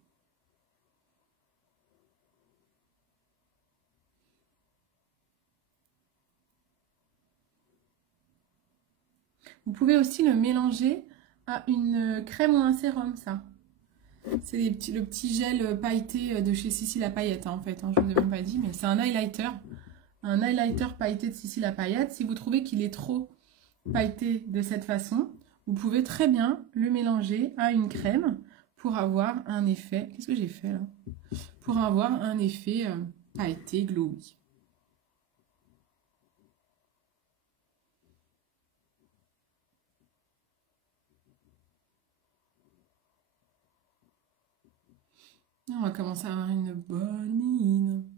Vous pouvez aussi le mélanger à une crème ou un sérum, ça. C'est le petit gel pailleté de chez Sissi la Paillette, hein, en fait. Hein, je ne vous ai même pas dit, mais c'est un highlighter. Un highlighter pailleté de Sissi la Paillette. Si vous trouvez qu'il est trop pailleté de cette façon, vous pouvez très bien le mélanger à une crème pour avoir un effet... Qu'est-ce que j'ai fait là? Pour avoir un effet pailleté glowy. On va commencer à avoir une bonne mine.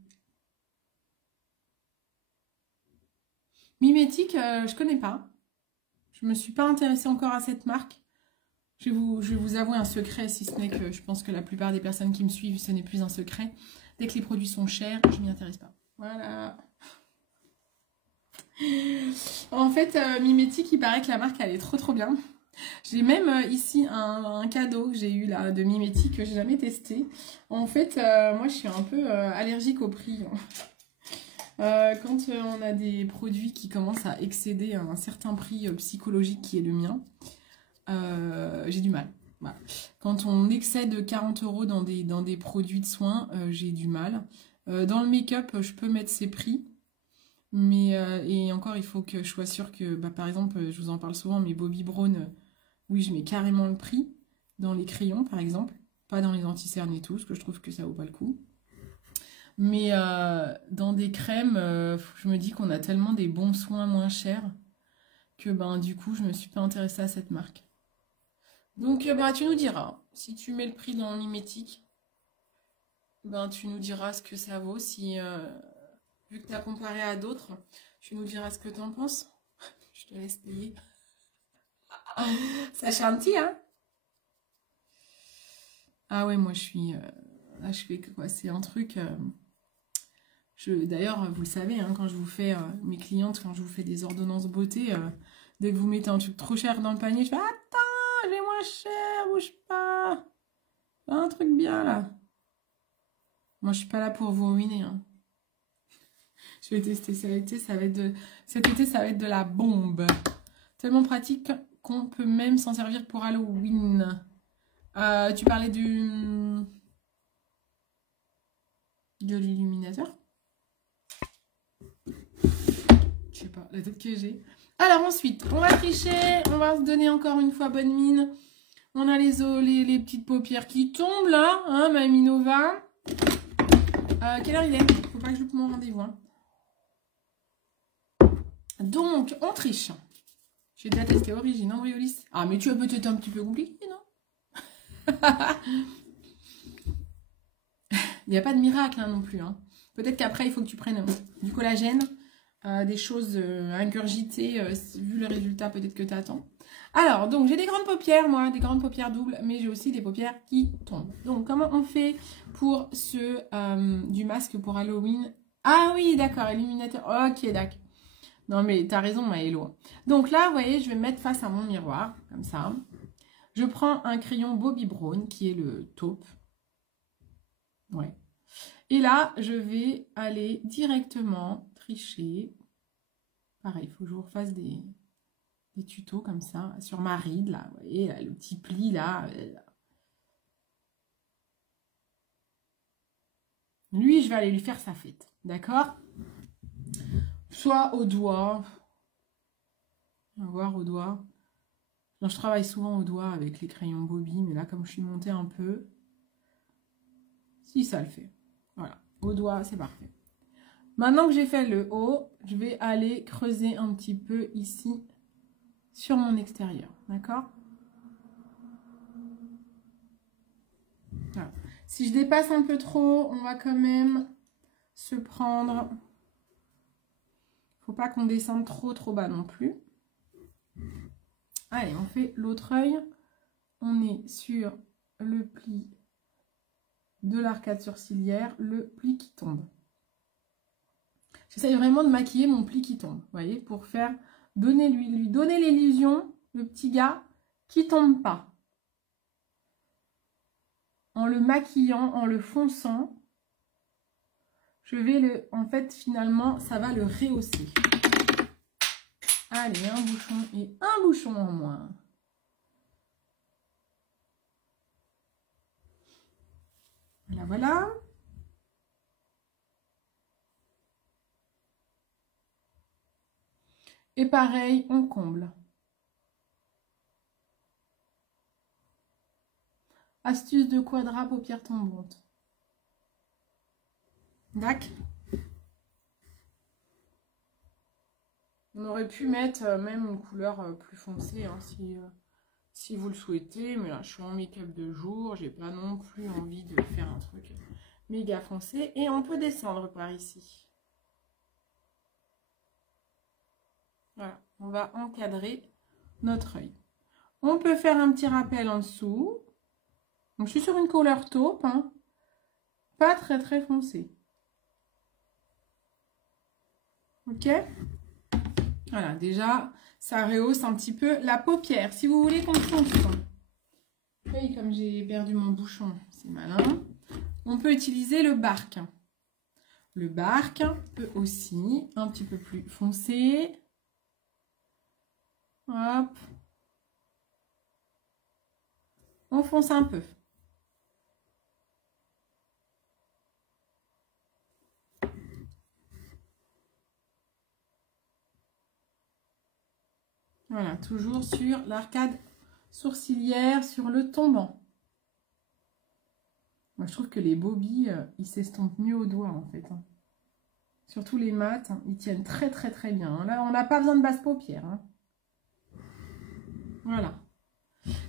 Mimétique, je connais pas. Je me suis pas intéressée encore à cette marque. Je vais vous avouer un secret, si ce n'est que je pense que la plupart des personnes qui me suivent, ce n'est plus un secret. Dès que les produits sont chers, je m'y intéresse pas. Voilà. En fait, Mimétique, il paraît que la marque, elle est trop bien. J'ai même ici un cadeau que j'ai eu là de Mimétique que j'ai jamais testé. En fait, moi, je suis un peu allergique au prix. Quand on a des produits qui commencent à excéder un certain prix psychologique qui est le mien, j'ai du mal. Voilà. Quand on excède 40 € dans des produits de soins, j'ai du mal. Dans le make-up, je peux mettre ces prix. Mais, et encore, il faut que je sois sûre que, bah, par exemple, je vous en parle souvent, mais Bobbi Brown, oui, je mets carrément le prix dans les crayons, par exemple. Pas dans les anti-cernes et tout, parce que je trouve que ça vaut pas le coup. Mais dans des crèmes, je me dis qu'on a tellement des bons soins moins chers que ben, du coup, je me suis pas intéressée à cette marque. Donc, bah, tu nous diras. Si tu mets le prix dans le mimétique, ben, tu nous diras ce que ça vaut. Si, vu que tu as comparé à d'autres, tu nous diras ce que tu en penses. Je te laisse payer. Ça chantit, hein? Ah ouais, moi, je suis... là, je fais quoi? C'est un truc... D'ailleurs, vous le savez, hein, quand je vous fais mes clientes, quand je vous fais des ordonnances beauté, dès que vous mettez un truc trop cher dans le panier, je fais attends, j'ai moins cher, bouge pas. Un truc bien là. Moi, je suis pas là pour vous ruiner. Hein. Je vais tester cet été, ça va être de la bombe. Tellement pratique qu'on peut même s'en servir pour Halloween. Tu parlais de l'illuminateur? Je sais pas, la tête que j'ai. Alors ensuite, on va tricher, on va se donner encore une fois bonne mine. On a les petites paupières qui tombent là, hein, Mamie Nova. Quelle heure il est? Faut pas que je loupe mon rendez-vous. Hein. Donc, on triche. J'ai déjà testé Origine Embryolis. Ah, mais tu as peut-être un petit peu compliqué, non? Il n'y a pas de miracle hein, non plus. Hein. Peut-être qu'après, il faut que tu prennes du collagène. Des choses ingurgitées, vu le résultat peut-être que tu attends. Alors, donc j'ai des grandes paupières, moi, des grandes paupières doubles, mais j'ai aussi des paupières qui tombent. Donc, comment on fait pour du masque pour Halloween? Ah oui, d'accord, illuminateur. Ok, d'accord. Non, mais t'as raison, Maëlo. Donc là, vous voyez, je vais me mettre face à mon miroir, comme ça. Je prends un crayon Bobbi Brown, qui est le taupe. Ouais. Et là, je vais aller directement tricher. Pareil, il faut que je vous refasse des tutos comme ça, sur ma ride, là. Vous voyez, là, le petit pli, là. Lui, je vais aller lui faire sa fête. D'accord? Soit au doigt. On va voir au doigt. Alors, je travaille souvent au doigt avec les crayons Bobby, mais là, comme je suis montée un peu, si ça le fait. Voilà, au doigt, c'est parfait. Maintenant que j'ai fait le haut, je vais aller creuser un petit peu ici sur mon extérieur. D'accord? Voilà. Si je dépasse un peu trop, on va quand même se prendre. Faut pas qu'on descende trop bas non plus. Allez, on fait l'autre œil. On est sur le pli de l'arcade sourcilière, le pli qui tombe. J'essaye vraiment de maquiller mon pli qui tombe, vous voyez, pour faire lui donner l'illusion, le petit gars, qui tombe pas. En le maquillant, en le fonçant, je vais en fait, finalement, ça va le rehausser. Allez, un bouchon et un bouchon en moins. Voilà, voilà. Et pareil, on comble. Astuce de quadra, paupières tombantes. D'accord. On aurait pu mettre même une couleur plus foncée hein, si vous le souhaitez. Mais là, je suis en make-up de jour. J'ai pas non plus envie de faire un truc méga foncé. Et on peut descendre par ici. Voilà, on va encadrer notre œil. On peut faire un petit rappel en dessous. Donc, je suis sur une couleur taupe, hein, pas très foncée. Ok? Voilà, déjà, ça rehausse un petit peu la paupière. Si vous voulez qu'on fonce, oui, comme j'ai perdu mon bouchon, c'est malin. On peut utiliser le bark. Le bark peut aussi un petit peu plus foncé. Hop. On fonce un peu. Voilà, toujours sur l'arcade sourcilière, sur le tombant. Moi, je trouve que les Bobby, ils s'estompent mieux au doigt, en fait. Hein. Surtout les mats, hein, ils tiennent très bien. Hein. Là, on n'a pas besoin de basse paupière. Hein. Voilà.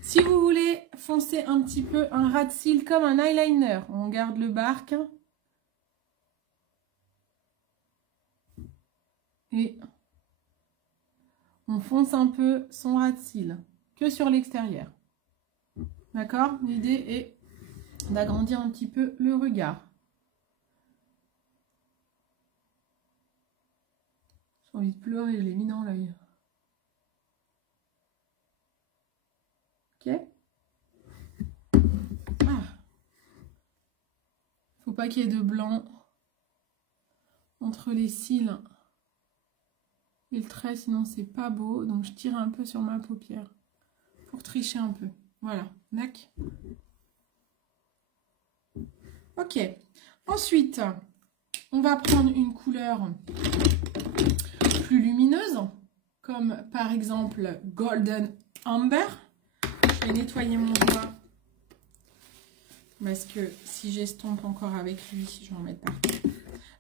Si vous voulez foncer un petit peu un ras de cils comme un eyeliner, on garde le bark. Et on fonce un peu son ras de cils, que sur l'extérieur. D'accord? L'idée est d'agrandir un petit peu le regard. J'ai envie de pleurer, je l'ai mis dans l'œil. Ok? Ah. Faut pas qu'il y ait de blanc entre les cils et le trait, sinon c'est pas beau. Donc je tire un peu sur ma paupière pour tricher un peu. Voilà, d'accord. Ok. Ensuite, on va prendre une couleur plus lumineuse, comme par exemple Golden Amber. Je vais nettoyer mon doigt parce que si j'estompe encore avec lui, je vais en mettre partout.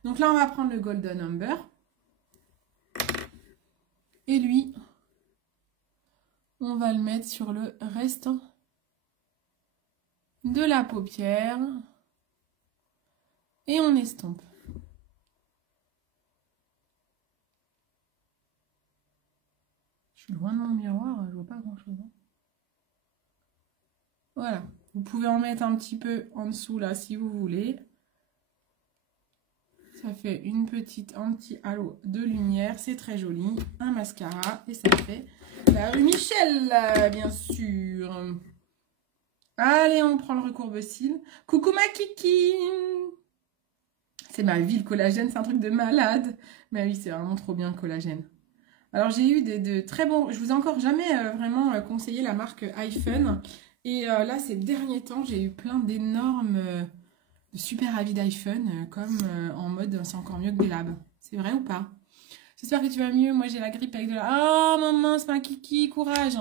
Donc là, on va prendre le Golden Amber. Et lui, on va le mettre sur le reste de la paupière. Et on estompe. Je suis loin de mon miroir, je vois pas grand chose. Voilà. Vous pouvez en mettre un petit peu en dessous là si vous voulez. Ça fait un petit halo de lumière. C'est très joli. Un mascara. Et ça fait la rue Michel, bien sûr. Allez, on prend le recourbe-cils. Coucou ma kiki! C'est ma vie, le collagène, c'est un truc de malade. Mais oui, c'est vraiment trop bien le collagène. Alors, j'ai eu de très bons... Je vous ai encore jamais vraiment conseillé la marque iPhone. Et là, ces derniers temps, j'ai eu plein d'énormes... de super avis d'iPhone, comme en mode c'est encore mieux que des labs. C'est vrai ou pas? J'espère que tu vas mieux. Moi, j'ai la grippe avec de la... Ah, maman, c'est ma kiki, courage.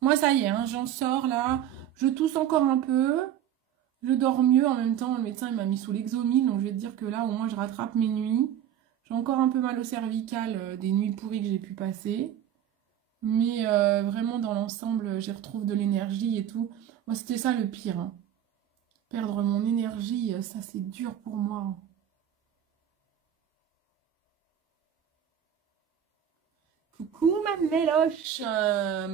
Moi, ça y est, hein, j'en sors là. Je tousse encore un peu. Je dors mieux. En même temps, le médecin, il m'a mis sous l'exomil. Donc, je vais te dire que là, au moins, je rattrape mes nuits. J'ai encore un peu mal au cervical des nuits pourries que j'ai pu passer. Mais vraiment, dans l'ensemble, j'y retrouve de l'énergie et tout. Moi, c'était ça le pire, hein. Perdre mon énergie, ça, c'est dur pour moi. Coucou ma méloche, elle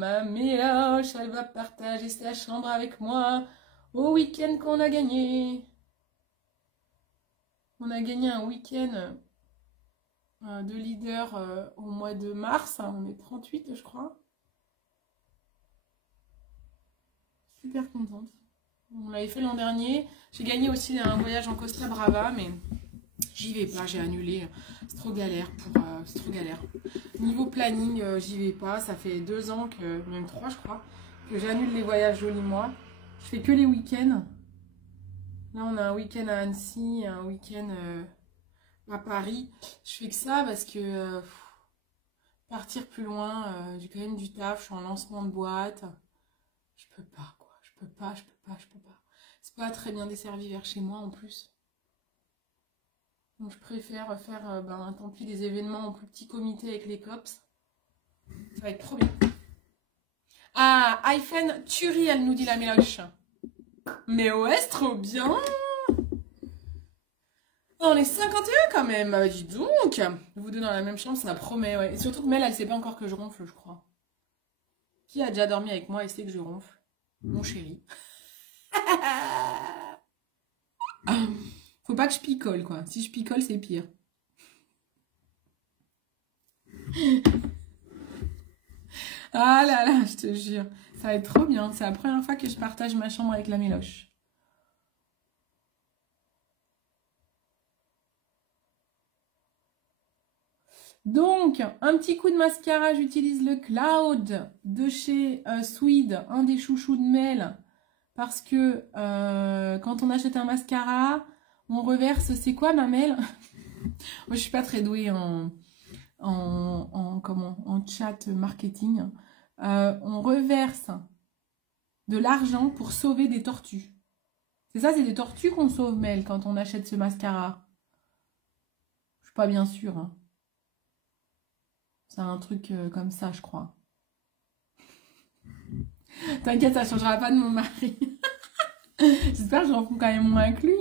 va partager sa chambre avec moi au week-end qu'on a gagné. On a gagné un week-end de leader au mois de mars, hein, on est 38 je crois. Super contente. On l'avait fait l'an dernier. J'ai gagné aussi un voyage en Costa Brava, mais j'y vais pas, j'ai annulé. C'est trop galère c'est trop galère. Niveau planning, j'y vais pas. Ça fait 2 ans que, même 3 je crois, que j'annule les voyages joli-moi. Je fais que les week-ends. Là, on a un week-end à Annecy, un week-end à Paris. Je fais que ça parce que partir plus loin, j'ai quand même du taf, je suis en lancement de boîte. Je peux pas, quoi. Je peux pas. C'est pas très bien desservi vers chez moi en plus. Donc je préfère faire, tant pis, des événements en plus petit comité avec les cops. Ça va être trop bien. Ah, iPhone tuerie, elle nous dit la méloche. Mais ouais, c'est trop bien. On est 51 quand même, dis donc. Vous deux dans la même chambre, ça promet, ouais. Et surtout que Mel, elle sait pas encore que je ronfle, je crois. Qui a déjà dormi avec moi et sait que je ronfle? Mon chéri. Faut pas que je picole, quoi. Si je picole, c'est pire. Ah là là, je te jure. Ça va être trop bien. C'est la première fois que je partage ma chambre avec la méloche. Donc, un petit coup de mascara. J'utilise le Cloud de chez Swede, un des chouchous de Mel. Parce que quand on achète un mascara, on reverse... C'est quoi, ma Mel? Moi, je suis pas très douée en chat marketing. On reverse de l'argent pour sauver des tortues. C'est ça, c'est des tortues qu'on sauve, Mel, quand on achète ce mascara. Je suis pas bien sûre, hein. C'est un truc comme ça, je crois. T'inquiète, ça changera pas de mon mari. J'espère que j'en fous quand même moins que lui.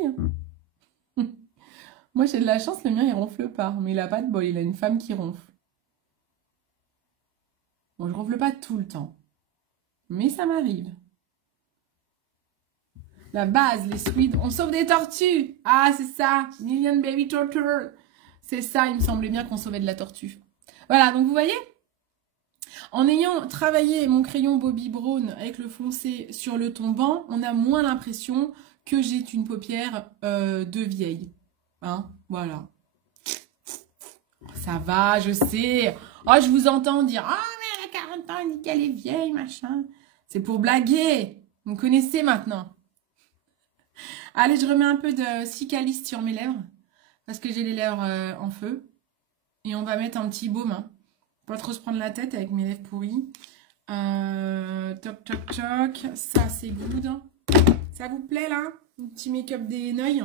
Moi, j'ai de la chance, le mien, il ronfle pas. Mais il a pas de bol, il a une femme qui ronfle. Bon, je ronfle pas tout le temps. Mais ça m'arrive. La base, les sweets, on sauve des tortues. Ah, c'est ça. Million baby torture. C'est ça, il me semblait bien qu'on sauvait de la tortue. Voilà, donc vous voyez, en ayant travaillé mon crayon Bobbi Brown avec le foncé sur le tombant, on a moins l'impression que j'ai une paupière de vieille. Hein, voilà. Ça va, je sais. Oh, je vous entends dire, ah, mais elle a 40 ans, elle dit qu'elle est vieille, machin. C'est pour blaguer. Vous me connaissez maintenant. Allez, je remets un peu de Cicalis sur mes lèvres. Parce que j'ai les lèvres en feu. Et on va mettre un petit baume. Hein. Pas trop se prendre la tête avec mes lèvres pourries. Toc, toc, toc. Ça, c'est good. Ça vous plaît, là? Un petit make-up des neuils.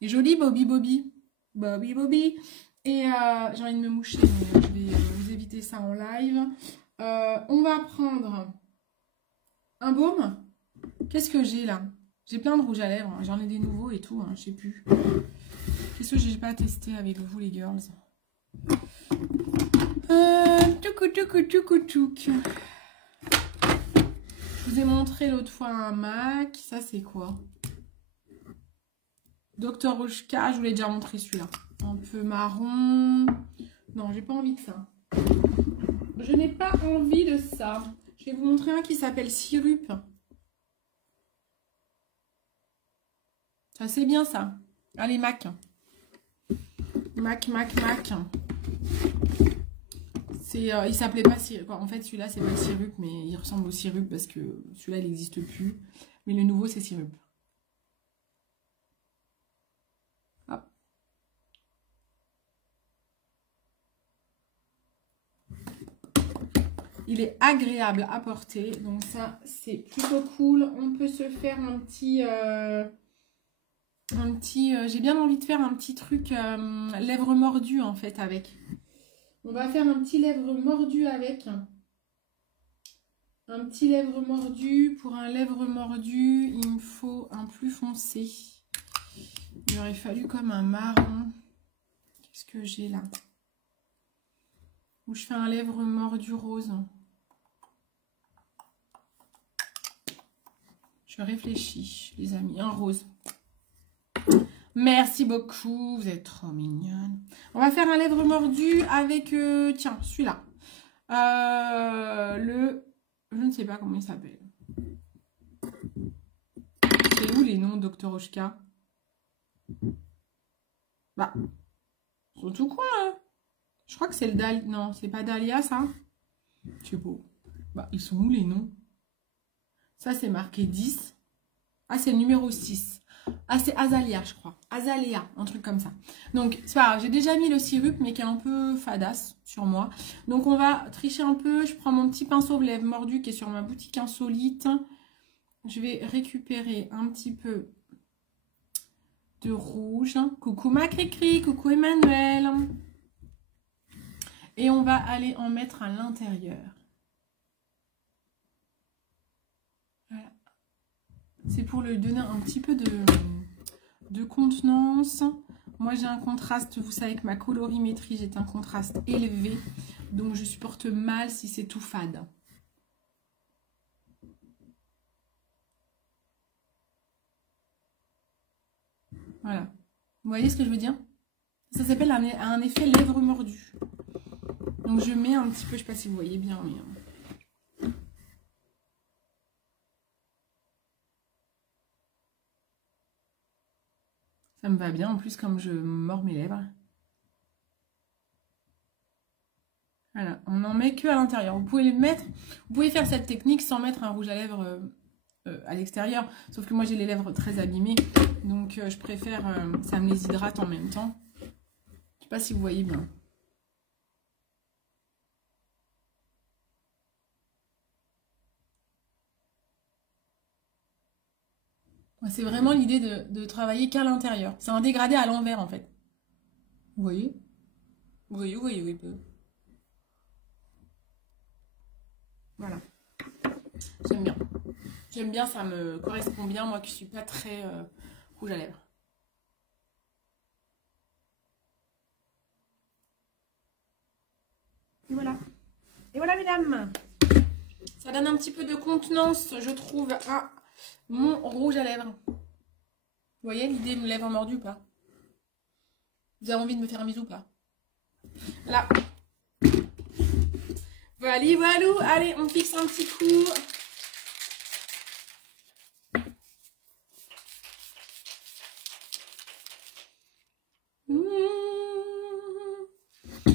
Et joli, Bobbi, Bobbi. Bobbi, Bobbi. Et j'ai envie de me moucher, mais je vais vous éviter ça en live. On va prendre un baume. Qu'est-ce que j'ai, là? J'ai plein de rouge à lèvres. J'en ai des nouveaux et tout, hein, je sais plus. Qu'est-ce que j'ai pas testé avec vous, les girls? Touc. Je vous ai montré l'autre fois un MAC. Ça, c'est quoi? Dr. Oshka, je vous l'ai déjà montré celui-là. Un peu marron. Non, j'ai pas envie de ça. Je n'ai pas envie de ça. Je vais vous montrer un qui s'appelle Sirup. Ça, c'est bien, ça. Allez, MAC. MAC. Il s'appelait pas Sirup. En fait, celui-là, c'est pas Sirup, mais il ressemble au Sirup parce que celui-là, il n'existe plus. Mais le nouveau, c'est Sirup. Hop. Il est agréable à porter. Donc ça, c'est plutôt cool. On peut se faire un petit... j'ai bien envie de faire un petit truc lèvres mordues, en fait, avec. On va faire un petit lèvre mordu avec. Un petit lèvre mordu. Pour un lèvre mordu, il me faut un plus foncé. Il aurait fallu comme un marron. Qu'est-ce que j'ai là? Où je fais un lèvre mordu rose. Je réfléchis, les amis. Un rose. Merci beaucoup, vous êtes trop mignonne. On va faire un lèvre mordu avec, tiens, celui-là. Je ne sais pas comment il s'appelle. C'est où les noms, Dr Oshka? Bah, ils sont tout coins, hein. Je crois que c'est le Dahlia. Non, c'est pas Dahlia, ça. Je sais pas. Bah, ils sont où les noms? Ça, c'est marqué 10. Ah, c'est le numéro 6. Ah, c'est Azalea, je crois. Azalea, un truc comme ça. Donc, c'est pas grave. J'ai déjà mis le Sirup, mais qui est un peu fadasse sur moi. Donc, on va tricher un peu. Je prends mon petit pinceau lèvres mordu qui est sur ma boutique insolite. Je vais récupérer un petit peu de rouge. Coucou ma Cricri, coucou Emmanuel. Et on va aller en mettre à l'intérieur. Voilà. C'est pour lui donner un petit peu de contenance. Moi, j'ai un contraste, vous savez que ma colorimétrie, j'ai un contraste élevé. Donc, je supporte mal si c'est tout fade. Voilà. Vous voyez ce que je veux dire? Ça s'appelle un effet lèvres mordues. Donc, je mets un petit peu, je ne sais pas si vous voyez bien, mais... Ça me va bien, en plus, comme je mords mes lèvres. Voilà, on n'en met que à l'intérieur. Vous pouvez vous pouvez faire cette technique sans mettre un rouge à lèvres à l'extérieur. Sauf que moi, j'ai les lèvres très abîmées. Donc, je préfère, ça me les hydrate en même temps. Je ne sais pas si vous voyez bien. C'est vraiment l'idée de travailler qu'à l'intérieur. C'est un dégradé à l'envers, en fait. Vous voyez? Vous voyez, oui. Voilà. J'aime bien. J'aime bien, ça me correspond bien, moi qui ne suis pas très rouge à lèvres. Et voilà. Et voilà, mesdames. Ça donne un petit peu de contenance, je trouve, à mon rouge à lèvres. Vous voyez l'idée de me lèvres mordues ou pas? Vous avez envie de me faire un bisou ou pas? Là. Voilà. Allez, on fixe un petit coup.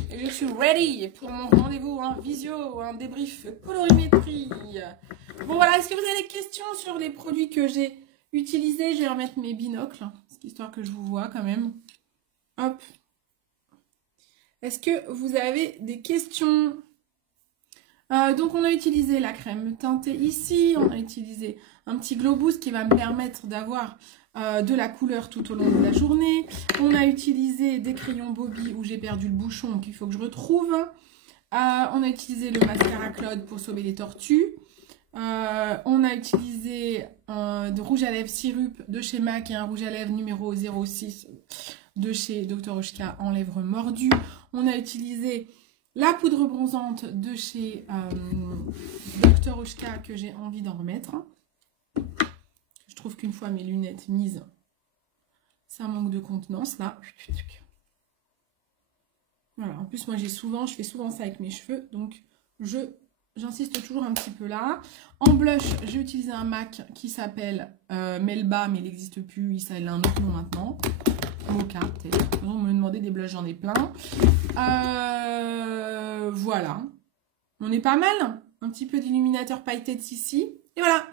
Et je suis ready pour mon rendez-vous en visio, un débrief colorimétrie. Bon voilà, est-ce que vous avez des questions sur les produits que j'ai utilisés? Je vais remettre mes binocles, histoire que je vous vois quand même. Hop. Est-ce que vous avez des questions? Donc on a utilisé la crème teintée ici, on a utilisé un petit Glow Boost qui va me permettre d'avoir de la couleur tout au long de la journée. On a utilisé des crayons Bobbi où j'ai perdu le bouchon qu'il faut que je retrouve. On a utilisé le mascara Claude pour sauver les tortues. On a utilisé de rouge à lèvres Sirup de chez MAC et un rouge à lèvres numéro 06 de chez Dr Oshka en lèvres mordues. On a utilisé la poudre bronzante de chez Dr Oshka que j'ai envie d'en remettre. Je trouve qu'une fois mes lunettes mises, ça manque de contenance là. Voilà, en plus moi je fais souvent ça avec mes cheveux, donc j'insiste toujours un petit peu là. En blush, j'ai utilisé un MAC qui s'appelle Melba, mais il n'existe plus, il a un autre nom maintenant. Mocha, peut-être. On me demandait des blushs, j'en ai plein. Voilà. On est pas mal. Un petit peu d'illuminateur paillettes ici. Et voilà.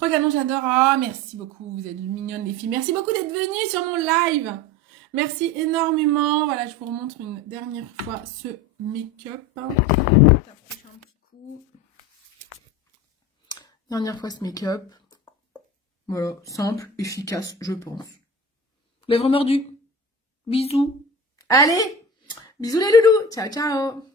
Regarde, j'adore. Ah, merci beaucoup. Vous êtes mignonnes, les filles. Merci beaucoup d'être venues sur mon live. Merci énormément. Voilà, je vous remontre une dernière fois ce make-up. T'approches un petit coup. Dernière fois ce make-up. Voilà, simple, efficace, je pense. Lèvres mordues. Bisous. Allez, bisous les loulous. Ciao, ciao.